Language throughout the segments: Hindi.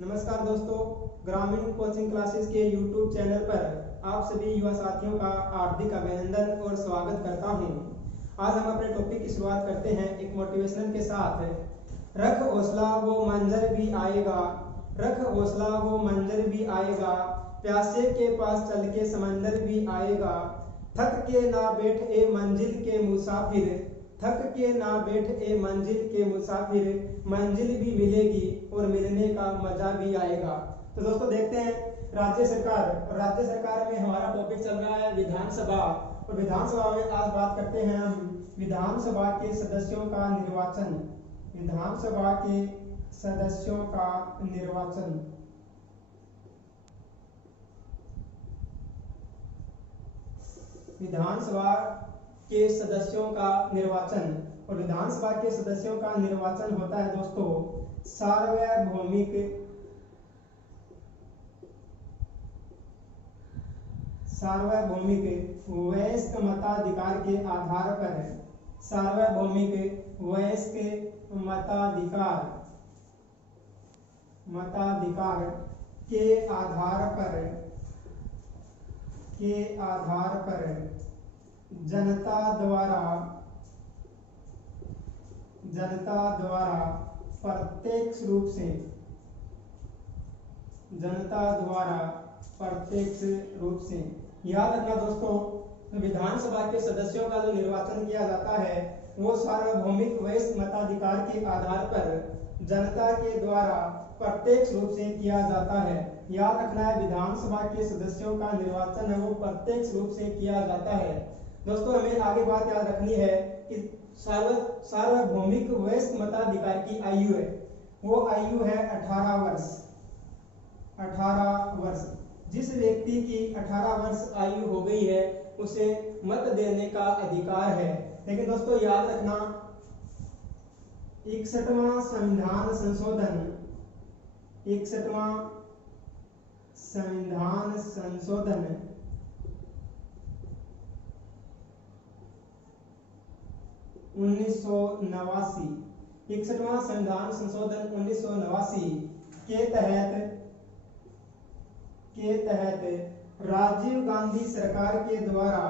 नमस्कार दोस्तों, ग्रामीण कोचिंग क्लासेस के YouTube चैनल पर आप सभी युवा साथियों का हार्दिक अभिनंदन और स्वागत करता हूं। आज हम अपने टॉपिक की शुरुआत करते हैं एक मोटिवेशनल के साथ। रख हौसला वो मंजर भी आएगा, रख हौसला वो मंजर भी आएगा, प्यासे के पास चल के समंदर भी आएगा। थक के ना बैठ ए मंजिल के मुसाफिर, थक के ना बैठ ए मंजिल के मुसाफिर, मंजिल भी मिलेगी और मिलने का मजा भी आएगा। तो दोस्तों देखते हैं राज्य सरकार में हमारा टॉपिक चल रहा है विधानसभा। और विधानसभा में आज बात करते हैं हम विधानसभा के सदस्यों का निर्वाचन। विधानसभा के सदस्यों का निर्वाचन। विधानसभा के सदस्यों का निर्वाचन। और विधानसभा के सदस्यों का निर्वाचन होता है दोस्तों सार्वभौमिक वयस्क मताधिकार के आधार पर। सार्वभौमिक वयस्क मताधिकार के आधार पर जनता द्वारा प्रत्यक्ष रूप से याद रखना दोस्तों, विधानसभा के सदस्यों का जो निर्वाचन किया जाता है वो सार्वभौमिक वयस्क मताधिकार के आधार पर जनता के द्वारा प्रत्यक्ष रूप से किया जाता है। याद रखना है, विधानसभा के सदस्यों का निर्वाचन है वो प्रत्यक्ष रूप से किया जाता है। दोस्तों हमें आगे बात याद रखनी है कि सार्वभौमिक वयस्क मताधिकार की आयु है वो आयु है 18 वर्ष। 18 वर्ष। जिस व्यक्ति की 18 वर्ष आयु हो गई है उसे मत देने का अधिकार है। लेकिन दोस्तों याद रखना, 61वां संविधान संशोधन 1989 61वां संविधान संशोधन 1989 के तहत राजीव गांधी सरकार के द्वारा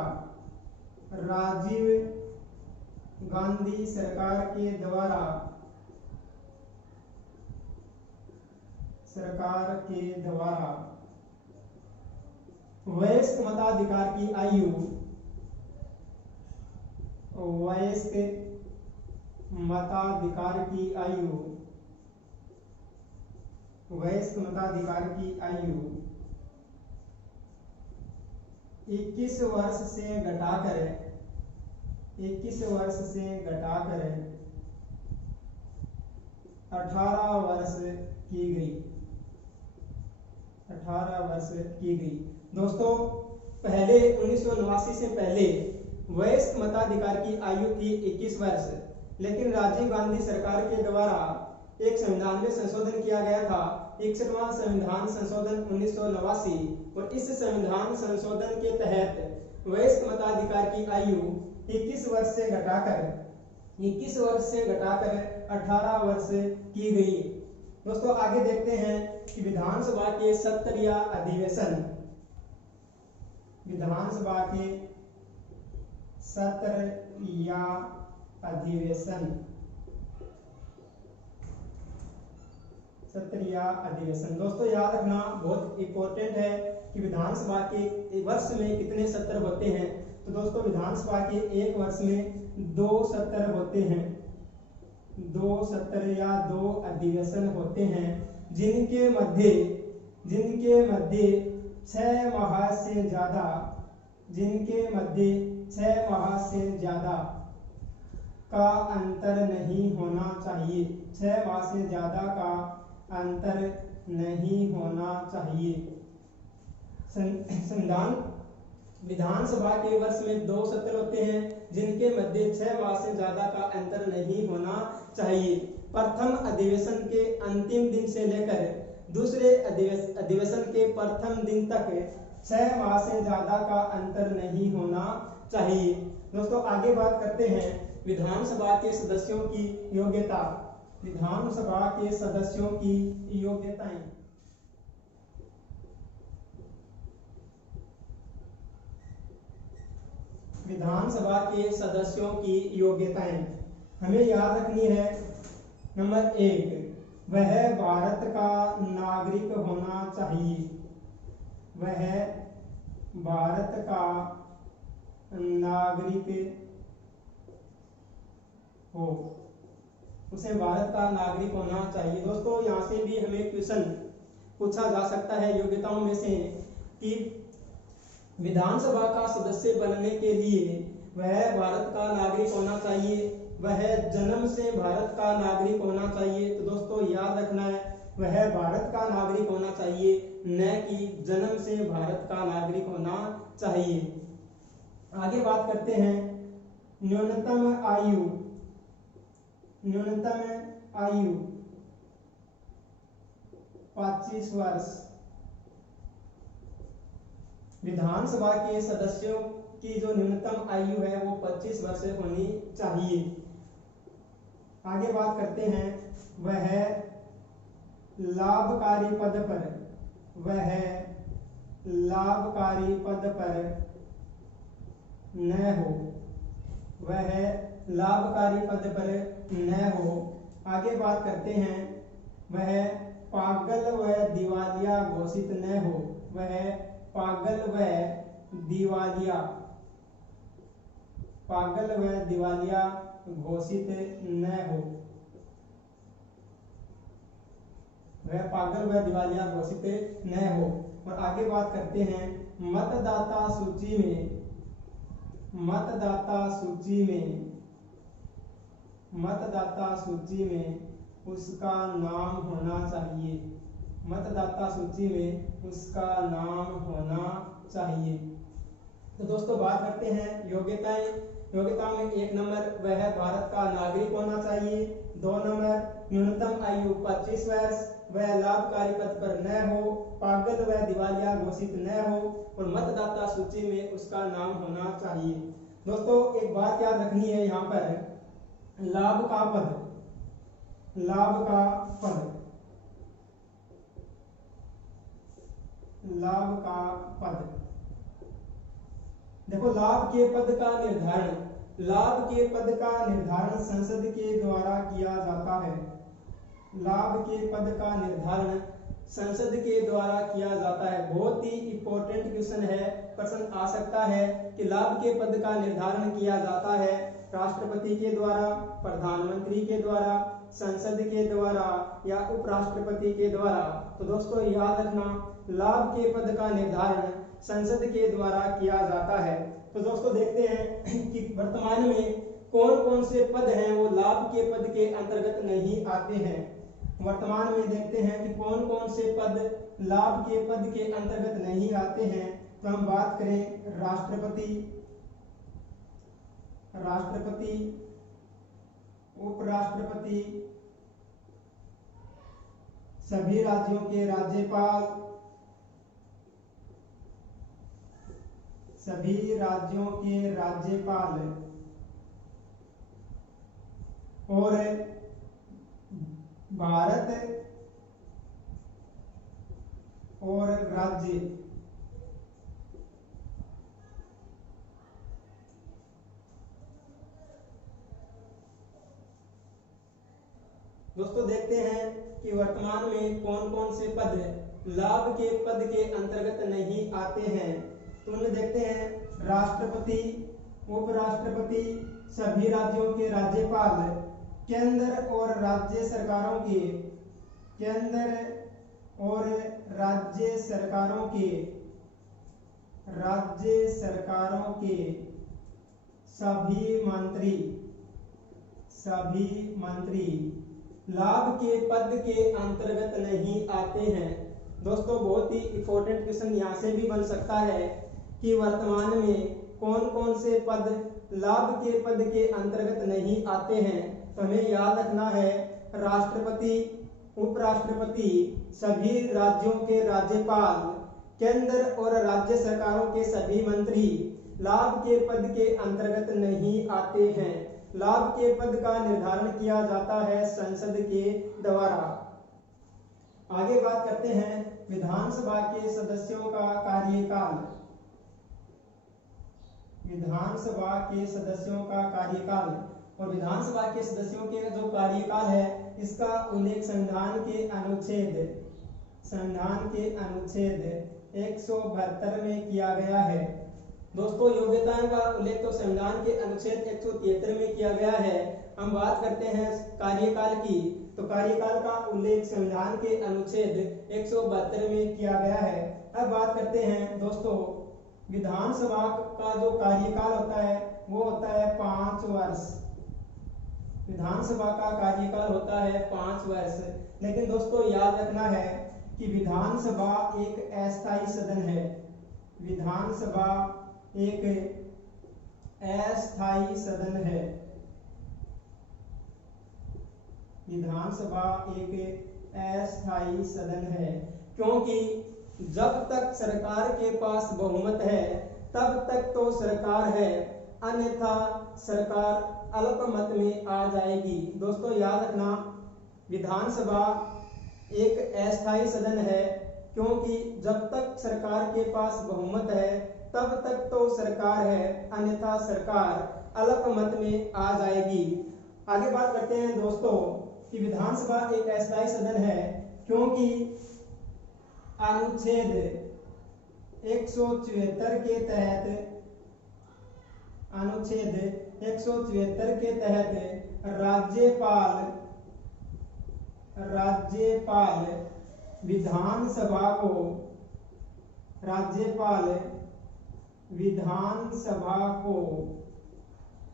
वयस्क मताधिकार की आयु वयस्क मताधिकार की आयु 21 वर्ष से घटाकर 18 वर्ष की गई। दोस्तों पहले 1989 से पहले वयस्क मताधिकार की आयु थी 21 वर्ष, लेकिन राजीव गांधी सरकार के द्वारा एक संविधान में संशोधन किया गया था, 61वां संविधान संशोधन 1989। और इस संविधान संशोधन के तहत वयस्क मताधिकार की आयु 21 वर्ष से घटाकर 18 वर्ष की गई। दोस्तों आगे देखते हैं कि विधानसभा के सत्रीय अधिवेशन। विधानसभा के सत्रीय अधिवेशन। दोस्तों याद रखना, बहुत इंपॉर्टेंट है कि विधानसभा के वर्ष में कितने सत्र होते हैं। तो दोस्तों विधानसभा के एक वर्ष में 2 सत्र होते हैं। 2 सत्र या 2 अधिवेशन होते हैं जिनके मध्य 6 माह से ज्यादा का अंतर नहीं होना चाहिए। 6 माह से ज्यादा का अंतर नहीं होना चाहिए। विधानसभा के वर्ष में 2 सत्र होते हैं जिनके मध्य 6 माह से ज्यादा का अंतर नहीं होना चाहिए। प्रथम अधिवेशन के अंतिम दिन से लेकर दूसरे अधिवेशन के प्रथम दिन तक 6 माह से ज्यादा का अंतर नहीं होना चाहिए। दोस्तों आगे बात करते हैं विधानसभा के सदस्यों की योग्यता। विधानसभा के सदस्यों की योग्यताएं। विधानसभा के सदस्यों की योग्यताएं हमें याद रखनी है। नंबर 1, वह भारत का नागरिक होना चाहिए। वह भारत का नागरिक हो, उसे भारत का नागरिक होना चाहिए। दोस्तों यहाँ से भी हमें क्वेश्चन पूछा जा सकता है योग्यताओं में से कि विधानसभा का सदस्य बनने के लिए वह भारत का नागरिक होना चाहिए, वह जन्म से भारत का नागरिक होना चाहिए। तो दोस्तों याद रखना है, वह भारत का नागरिक होना चाहिए, न कि जन्म से भारत का नागरिक होना चाहिए। आगे बात करते हैं न्यूनतम आयु। न्यूनतम आयु 25 वर्ष। विधानसभा के सदस्यों की जो न्यूनतम आयु है वो 25 वर्ष होनी चाहिए। आगे बात करते हैं वह लाभकारी पद पर, वह लाभकारी पद पर न हो, वह लाभकारी पद पर न हो। आगे बात करते हैं वह पागल व दिवालिया घोषित न हो, वह पागल व दिवालिया, पागल व दिवालिया घोषित न हो, वह पागल व दिवालिया घोषित न हो। और आगे बात करते हैं मतदाता सूची में, मतदाता सूची में, मतदाता सूची में उसका नाम होना चाहिए, मतदाता सूची में उसका नाम होना चाहिए। तो दोस्तों बात करते हैं योग्यताएं। योग्यताओं में 1 नंबर वह भारत का नागरिक होना चाहिए, 2 नंबर न्यूनतम आयु 25 वर्ष, वह लाभकारी पद पर न हो, पागल व दिवालिया घोषित न हो और मतदाता सूची में उसका नाम होना चाहिए। दोस्तों एक बात याद रखनी है यहाँ पर, लाभ का पद, लाभ का पद, लाभ का पद। देखो लाभ के पद का निर्धारण, लाभ के पद का निर्धारण संसद के द्वारा किया जाता है। लाभ के पद का निर्धारण संसद के द्वारा किया जाता है। बहुत ही इंपॉर्टेंट क्वेश्चन है, प्रश्न आ सकता है कि लाभ के पद का निर्धारण किया जाता है राष्ट्रपति के द्वारा, प्रधानमंत्री के द्वारा, संसद के द्वारा या उपराष्ट्रपति के द्वारा। तो दोस्तों याद रखना, लाभ के पद का निर्धारण संसद के द्वारा किया जाता है। तो दोस्तों देखते हैं कि वर्तमान में कौन कौन से पद हैं वो लाभ के पद के अंतर्गत नहीं आते हैं। वर्तमान में देखते हैं कि कौन कौन से पद लाभ के पद के अंतर्गत नहीं आते हैं। तो हम बात करें राष्ट्रपति, राष्ट्रपति, उपराष्ट्रपति, सभी राज्यों के राज्यपाल, सभी राज्यों के राज्यपाल और भारत और राज्य, दोस्तों देखते हैं कि वर्तमान में कौन कौन से पद लाभ के पद के अंतर्गत नहीं आते हैं। तो उनमें देखते हैं राष्ट्रपति, उपराष्ट्रपति, सभी राज्यों के राज्यपाल, केंद्र और राज्य सरकारों के, केंद्र और राज्य सरकारों के, राज्य सरकारों के सभी मंत्री, सभी मंत्री लाभ के पद के अंतर्गत नहीं आते हैं। दोस्तों बहुत ही इंपॉर्टेंट क्वेश्चन यहाँ से भी बन सकता है कि वर्तमान में कौन कौन से पद लाभ के पद के अंतर्गत नहीं आते हैं। तो हमें याद रखना है राष्ट्रपति, उपराष्ट्रपति, सभी राज्यों के राज्यपाल, केंद्र और राज्य सरकारों के सभी मंत्री लाभ के पद के अंतर्गत नहीं आते हैं। लाभ के पद का निर्धारण किया जाता है संसद के द्वारा। आगे बात करते हैं विधानसभा के सदस्यों का कार्यकाल। विधानसभा के सदस्यों का कार्यकाल। और विधानसभा के सदस्यों के जो कार्यकाल है इसका उल्लेख संविधान के अनुच्छेद 172 में किया गया है। दोस्तों योग्यताओं का उल्लेख तो संविधान के अनुच्छेद 173 में किया गया है। हम बात करते हैं कार्यकाल की, तो कार्यकाल का उल्लेख संविधान के अनुच्छेद 172 में किया गया है। अब बात करते हैं दोस्तों विधानसभा का जो कार्यकाल होता है वो होता है 5 वर्ष। विधानसभा का कार्यकाल होता है 5 वर्ष। लेकिन दोस्तों याद रखना है कि विधानसभा एक अस्थायी सदन है। विधानसभा एक अस्थायी सदन है। विधानसभा एक अस्थायी सदन है क्योंकि जब तक सरकार के पास बहुमत है तब तक तो सरकार है, अन्यथा सरकार अल्पमत में आ जाएगी। दोस्तों याद रखना विधानसभा एक अस्थायी सदन है क्योंकि जब तक सरकार के पास बहुमत है तब तक तो सरकार है, अन्यथा सरकार अल्पमत में आ जाएगी। आगे बात करते हैं दोस्तों कि विधानसभा एक अस्थायी सदन है क्योंकि अनुच्छेद 174 के तहत राज्यपाल विधानसभा को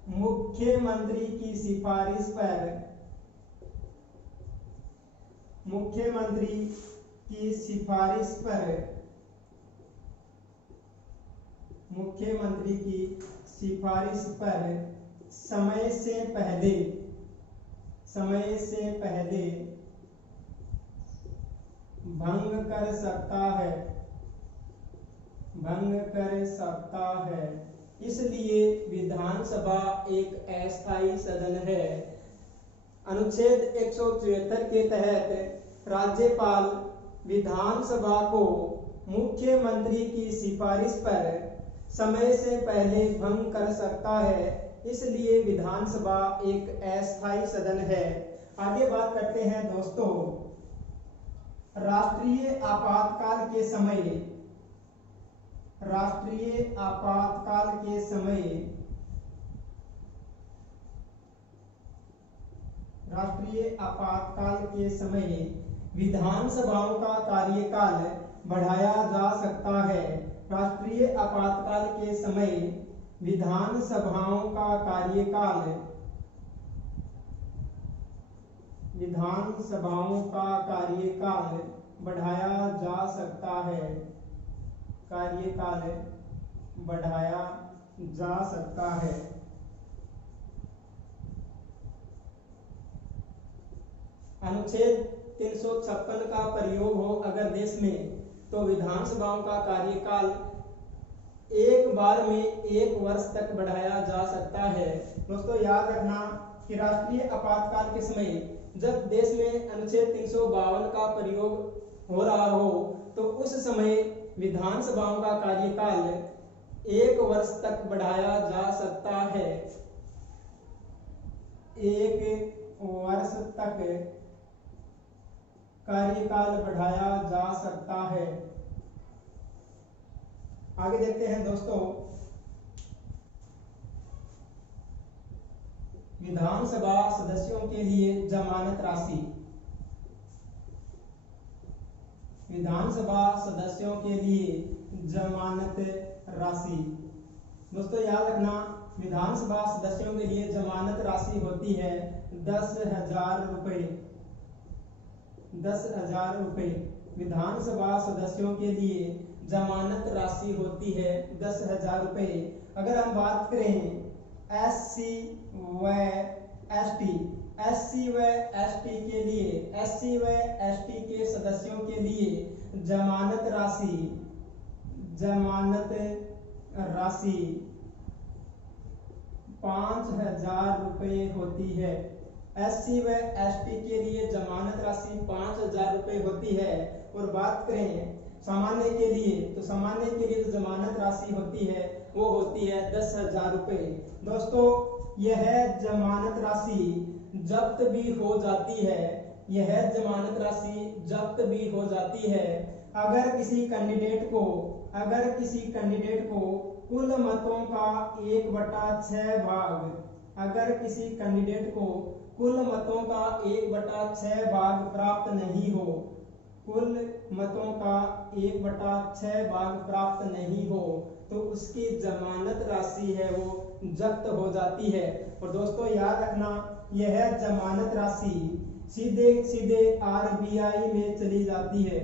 मुख्यमंत्री की सिफारिश पर समय से पहले भंग कर सकता है। इसलिए विधानसभा एक अस्थायी सदन है। अनुच्छेद 174 के तहत राज्यपाल विधानसभा को मुख्यमंत्री की सिफारिश पर समय से पहले भंग कर सकता है, इसलिए विधानसभा एक अस्थायी सदन है। आगे बात करते हैं दोस्तों राष्ट्रीय आपातकाल के समय विधानसभाओं का कार्यकाल बढ़ाया जा सकता है। राष्ट्रीय आपातकाल के समय विधानसभाओं का कार्यकाल बढ़ाया जा सकता है। अनुच्छेद 356 का प्रयोग हो अगर देश में, तो विधानसभाओं का कार्यकाल एक बार में 1 वर्ष तक बढ़ाया जा सकता है। दोस्तों याद रखना कि राष्ट्रीय आपातकाल के समय जब देश में अनुच्छेद 352 का प्रयोग हो रहा हो तो उस समय विधानसभाओं का कार्यकाल 1 वर्ष तक बढ़ाया जा सकता है। 1 वर्ष तक कार्यकाल बढ़ाया जा सकता है। आगे देखते हैं दोस्तों विधानसभा सदस्यों के लिए जमानत राशि। दोस्तों याद रखना विधानसभा सदस्यों के लिए जमानत राशि होती है 10,000 रुपए। 10,000 रुपए विधानसभा सदस्यों के लिए जमानत राशि होती है 10,000 रुपए। अगर हम बात करें SC व ST के सदस्यों के लिए जमानत राशि 5,000 रुपए होती है। SC व ST के लिए जमानत राशि 5,000 रुपए होती है। और बात करें सामान्य के लिए, तो सामान्य के लिए जमानत राशि होती है वो होती है 10,000 रुपये। दोस्तों यह जमानत राशि जब्त भी हो जाती है, यह जमानत राशि जब्त भी हो जाती है अगर किसी कैंडिडेट को कुल मतों का 1/6 भाग, अगर किसी कैंडिडेट को कुल मतों का 1/6 भाग प्राप्त नहीं हो, कुल मतों का 1/6 भाग प्राप्त नहीं हो तो उसकी जमानत राशि है वो जब्त हो जाती है। और दोस्तों याद रखना, यह जमानत राशि सीधे सीधे आरबीआई में चली जाती है,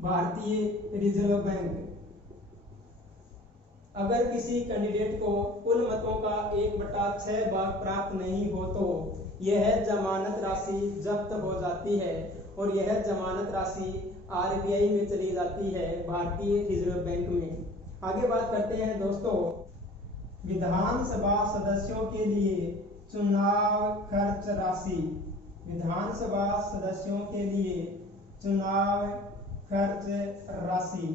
भारतीय रिजर्व बैंक। अगर किसी कैंडिडेट को कुल मतों का 1/6 भाग प्राप्त नहीं हो तो यह जमानत राशि जब्त हो जाती है और यह जमानत राशि आरबीआई में चली जाती है, भारतीय रिजर्व बैंक में। आगे बात करते हैं दोस्तों विधानसभा सदस्यों के लिए चुनाव खर्च राशि। विधानसभा सदस्यों के लिए चुनाव खर्च राशि,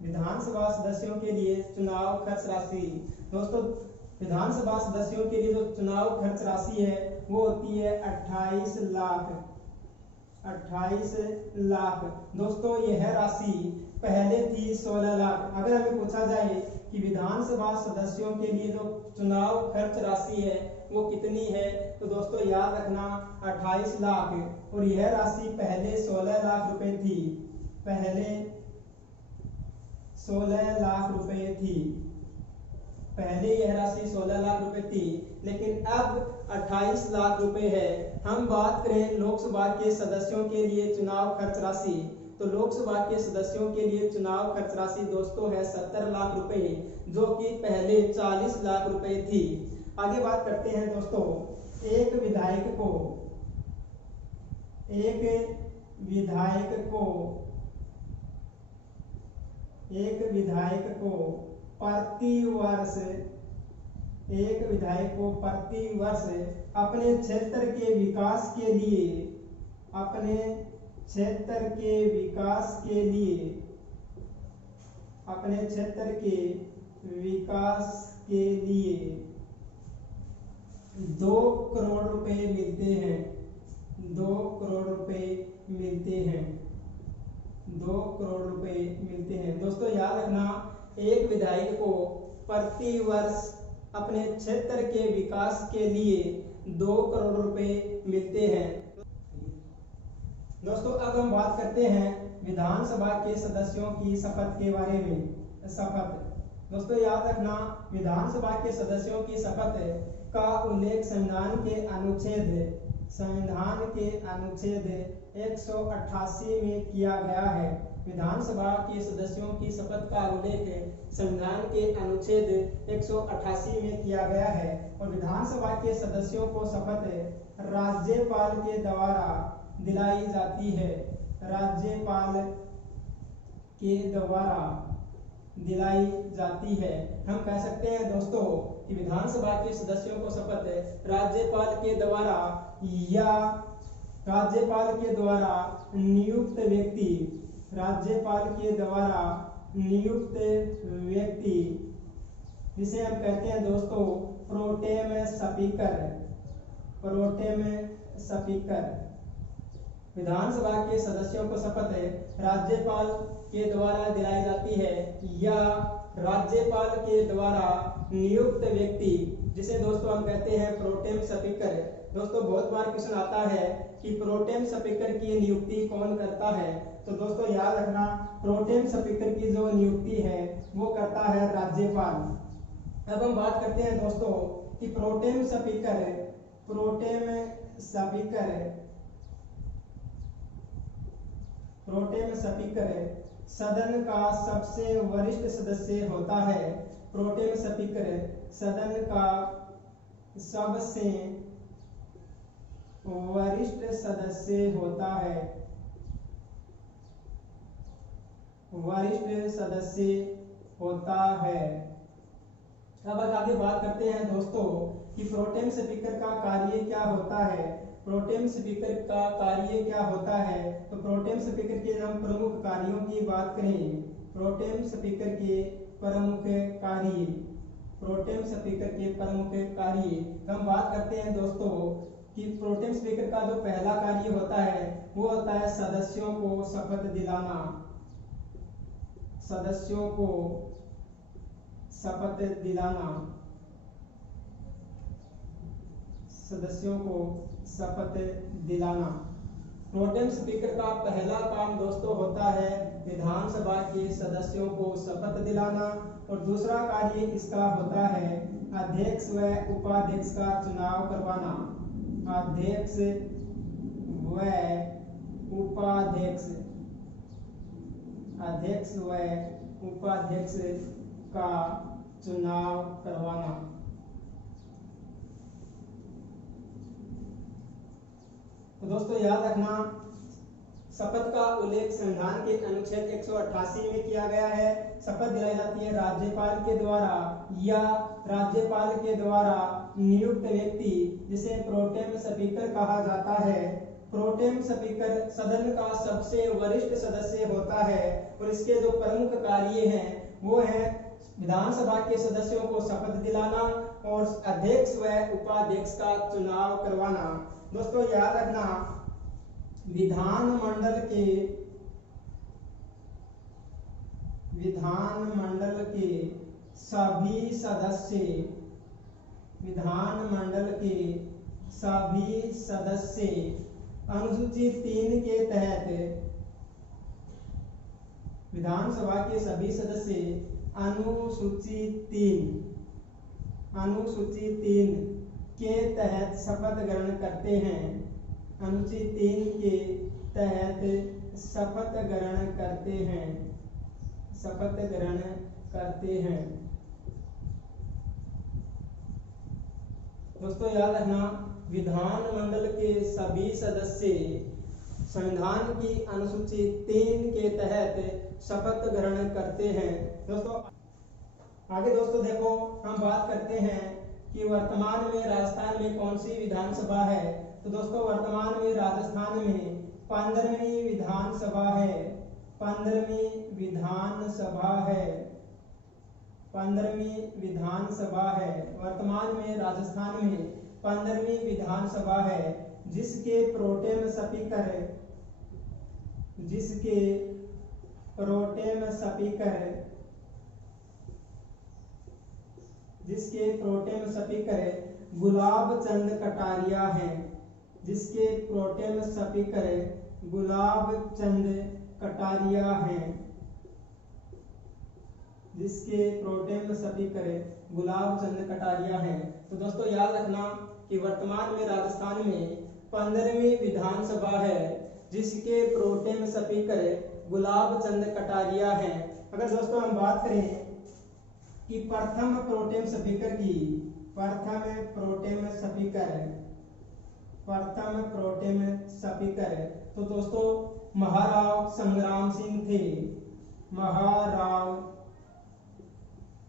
विधानसभा सदस्यों के लिए चुनाव खर्च राशि। दोस्तों विधानसभा सदस्यों के लिए जो चुनाव खर्च राशि है वो होती है 28 लाख, 28 लाख। दोस्तों यह राशि पहले थी 16 लाख। अगर हमें पूछा जाए कि विधानसभा सदस्यों के लिए जो चुनाव खर्च राशि है वो कितनी है, तो दोस्तों याद रखना 28 लाख और यह राशि पहले 16 लाख रुपए थी, पहले 16 लाख रुपए थी, पहले यह राशि 16 लाख रुपए थी लेकिन अब 28 लाख रुपए है। हम बात करें लोकसभा के सदस्यों के लिए चुनाव खर्च राशि, तो लोकसभा के सदस्यों के लिए चुनाव खर्च राशि दोस्तों है 70 लाख रुपए, जो कि पहले 40 लाख रुपए थी। आगे बात करते हैं दोस्तों एक विधायक को प्रति वर्ष अपने क्षेत्र के विकास के लिए, अपने क्षेत्र के विकास के लिए 2 करोड़ रुपए मिलते हैं, 2 करोड़ रुपए मिलते हैं, 2 करोड़ रुपए मिलते हैं। दोस्तों याद रखना एक विधायक को प्रति वर्ष अपने क्षेत्र के विकास के लिए 2 करोड़ रुपए मिलते हैं। दोस्तों अब हम बात करते हैं विधानसभा के सदस्यों की शपथ के बारे में। शपथ दोस्तों याद रखना विधानसभा के सदस्यों की शपथ का उल्लेख संविधान के अनुच्छेद 188 में किया गया है। विधानसभा के सदस्यों की शपथ का उल्लेख संविधान के अनुच्छेद 188 में किया गया है और विधानसभा के सदस्यों को शपथ राज्यपाल के द्वारा दिलाई जाती है, राज्यपाल के द्वारा दिलाई जाती है। हम कह सकते हैं दोस्तों कि विधानसभा के सदस्यों को शपथ राज्यपाल के द्वारा या राज्यपाल के द्वारा नियुक्त व्यक्ति, राज्यपाल के द्वारा नियुक्त व्यक्ति जिसे हम कहते हैं दोस्तों प्रोटेम स्पीकर, प्रोटेम स्पीकर। विधानसभा के सदस्यों को शपथ राज्यपाल के द्वारा दिलाई जाती है या राज्यपाल के द्वारा नियुक्त व्यक्ति जिसे दोस्तों हम कहते हैं प्रोटेम स्पीकर। दोस्तों बहुत बार क्वेश्चन आता है कि प्रोटेम स्पीकर की नियुक्ति कौन करता है, तो दोस्तों याद रखना प्रोटेम स्पीकर की जो नियुक्ति है वो करता है राज्यपाल। अब हम बात करते हैं दोस्तों कि प्रोटेम स्पीकर सदन का सबसे वरिष्ठ सदस्य होता है। प्रोटेम स्पीकर सदन का सबसे वरिष्ठ सदस्य होता है, वरिष्ठ सदस्य होता है। अब आगे बात करते हैं दोस्तों कि प्रोटेम स्पीकर का कार्य क्या होता है। प्रोटेम स्पीकर का कार्य क्या होता है, तो प्रोटेम स्पीकर के हम प्रमुख कार्यों की बात करें, प्रोटेम स्पीकर के प्रमुख कार्य, प्रोटेम स्पीकर के प्रमुख कार्य। हम बात करते हैं दोस्तों कि प्रोटेम स्पीकर का जो पहला कार्य होता है वो होता है सदस्यों को शपथ दिलाना, सदस्यों को शपथ दिलाना, सदस्यों को शपथ दिलाना। प्रोटेम स्पीकर का पहला काम दोस्तों होता है विधानसभा के सदस्यों को शपथ दिलाना, और दूसरा कार्य इसका होता है अध्यक्ष व उपाध्यक्ष का चुनाव करवाना, अध्यक्ष व उपाध्यक्ष, अध्यक्ष व उपाध्यक्ष का चुनाव करवाना। तो दोस्तों याद रखना, शपथ का उल्लेख संविधान के अनुच्छेद 188 में किया गया है। शपथ दिलाई जाती है राज्यपाल के द्वारा या राज्यपाल के द्वारा नियुक्त व्यक्ति, जिसे प्रोटेम स्पीकर कहा जाता है। प्रोटेम स्पीकर सदन का सबसे वरिष्ठ सदस्य होता है और इसके जो प्रमुख कार्य हैं वो है विधानसभा के सदस्यों को शपथ दिलाना और अध्यक्ष व उपाध्यक्ष का चुनाव करवाना। दोस्तों याद रखना, विधानमंडल के सभी सदस्य, विधानमंडल के सभी सदस्य अनुसूची 3 के तहत, विधानसभा के सभी सदस्य अनुसूची 3 के तहत शपथ ग्रहण करते हैं, अनुच्छेद 3 के तहत शपथ ग्रहण करते हैं, शपथ ग्रहण करते हैं। दोस्तों याद रखना, विधानमंडल के सभी सदस्य संविधान की अनुसूची 3 के तहत शपथ ग्रहण करते हैं। दोस्तों आगे दोस्तों देखो, हम बात करते हैं कि वर्तमान में राजस्थान में कौन सी विधानसभा है। तो दोस्तों वर्तमान में राजस्थान में 15वीं विधानसभा है, 15वीं विधानसभा है, 15वीं विधानसभा है। वर्तमान में राजस्थान में 15वीं विधानसभा है, जिसके प्रोटेम स्पीकर, जिसके प्रोटेम स्पीकर, जिसके प्रोटेम स्पीकर गुलाब चंद कटारिया हैं, जिसके प्रोटेम स्पीकर गुलाब चंद कटारिया हैं, जिसके प्रोटेम स्पीकर गुलाब चंद कटारिया हैं। तो दोस्तों याद रखना कि वर्तमान में राजस्थान में 15वीं विधानसभा है, जिसके प्रोटेम स्पीकर गुलाब चंद कटारिया हैं। अगर दोस्तों हम बात करें कि प्रथम प्रोटेम स्पीकर की, प्रथम प्रोटेम स्पीकर, प्रथम प्रोटेम स्पीकर, तो दोस्तों महाराव संग्राम सिंह थे, महाराव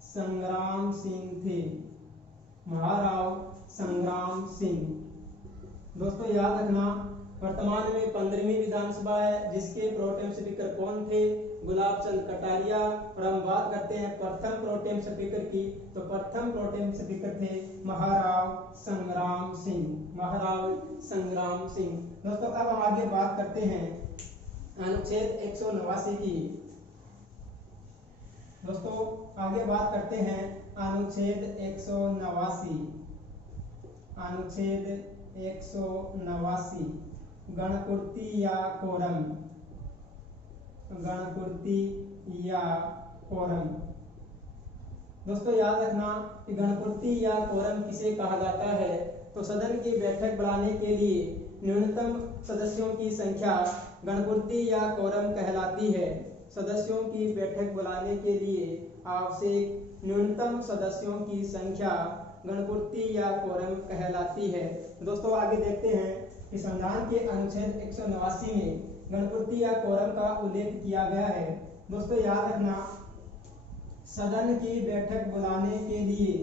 संग्राम सिंह थे, महाराव संग्राम सिंह। दोस्तों याद रखना, वर्तमान में 15वीं विधानसभा है, जिसके प्रोटेम स्पीकर कौन थे? गुलाब चंद कटारिया। और हम बात करते हैं प्रथम प्रोटेम स्पीकर की, तो प्रथम प्रोटेम स्पीकर थे महाराव संग्राम सिंह, महाराव संग्राम सिंह। दोस्तों अब हम आगे बात करते हैं अनुच्छेद 189 की। दोस्तों आगे बात करते हैं अनुच्छेद 189, अनुच्छेद 189 गणपूर्ति या कोरम, गणपूर्ति या कोरम। दोस्तों याद रखना कि गणपूर्ति या कोरम किसे कहा जाता है? तो सदन की बैठक बढ़ाने के लिए न्यूनतम सदस्यों की संख्या गणपूर्ति या कोरम कहलाती है। सदस्यों की बैठक बुलाने के लिए आवश्यक न्यूनतम सदस्यों की संख्या गणपूर्ति या कोरम कहलाती है। दोस्तों आगे देखते हैं कि संविधान के अनुच्छेद 189 में गणपूर्ति या कोरम का उल्लेख किया गया है। दोस्तों याद रखना, सदन की बैठक बुलाने के लिए,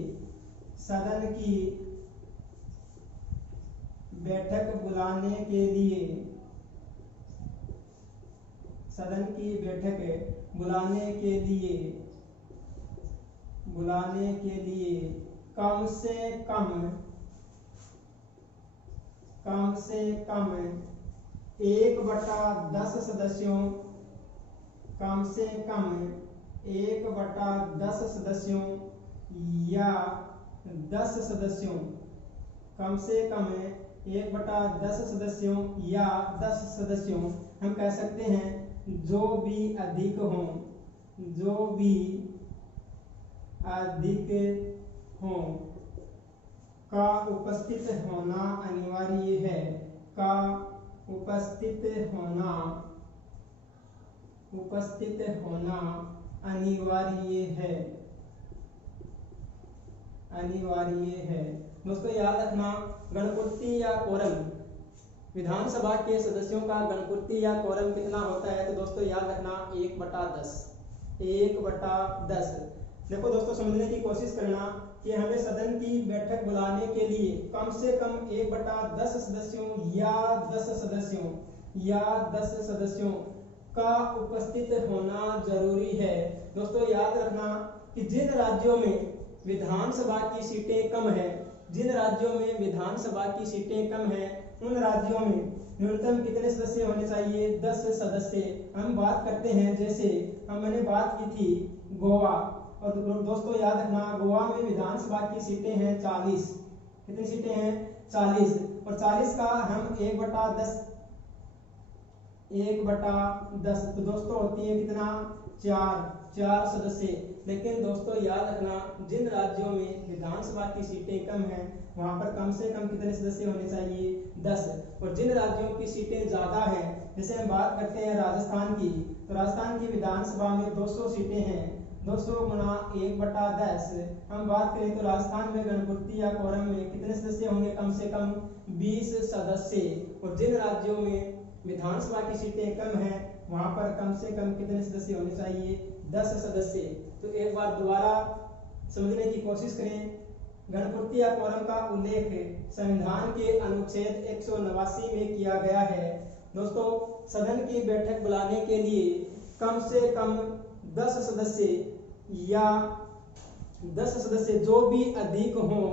सदन की बैठक बुलाने के लिए, सदन की बैठक बुलाने के लिए बुलाने के लिए कम से कम 1/10 सदस्यों, कम से कम 1/10 सदस्यों या 10 सदस्यों, कम से कम 1/10 सदस्यों या 10 सदस्यों, हम कह सकते हैं जो भी अधिक हों, जो भी अधिक हों का उपस्थित होना अनिवार्य है, का उपस्थित होना अनिवार्य है। दोस्तों याद रखना, गणपूर्ति या कोरम, विधानसभा के सदस्यों का गणपूर्ति या कोरम कितना होता है? तो दोस्तों याद रखना 1/10, 1/10। देखो दोस्तों, समझने की कोशिश करना कि हमें सदन की बैठक बुलाने के लिए कम से कम 1/10 सदस्यों या 10 सदस्यों का उपस्थित होना जरूरी है। दोस्तों याद रखना कि जिन राज्यों में विधानसभा की सीटें कम है, जिन राज्यों में विधानसभा की सीटें कम है, उन राज्यों में न्यूनतम कितने सदस्य होने चाहिए? 10 सदस्य। हम बात करते हैं, जैसे मैंने बात की थी गोवा, और दोस्तों याद रखना गोवा में विधानसभा की सीटें हैं 40। कितनी सीटें हैं? 40। और 40 का हम 1/10, तो दोस्तों होती है कितना? 4 सदस्य। लेकिन दोस्तों याद रखना, जिन राज्यों में विधानसभा की सीटें कम हैं वहां पर कम से कम कितने सदस्य होने चाहिए? 10। और जिन राज्यों की सीटें ज्यादा हैं, जैसे हम बात करते हैं राजस्थान की, तो राजस्थान की विधानसभा में 200 सीटें हैं, 200 गुणा 1/10। हम बात करें तो राजस्थान में गणपूर्ति या कोरम में कितने सदस्य होंगे? कम से कम 20 सदस्य। और जिन राज्यों में विधानसभा की सीटें कम हैं वहां पर कम से कम कितने सदस्य होने चाहिए? 10 सदस्य। तो एक बार दोबारा समझने की कोशिश करें। गणपूर्ति या कोरम का उल्लेख संविधान के अनुच्छेद 189 में किया गया है। दोस्तों, सदन की बैठक बुलाने के लिए कम से कम 10 सदस्य या 10 सदस्य जो भी अधिक हों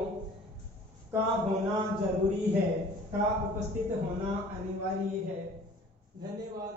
का होना जरूरी है, का उपस्थित होना अनिवार्य है। धन्यवाद।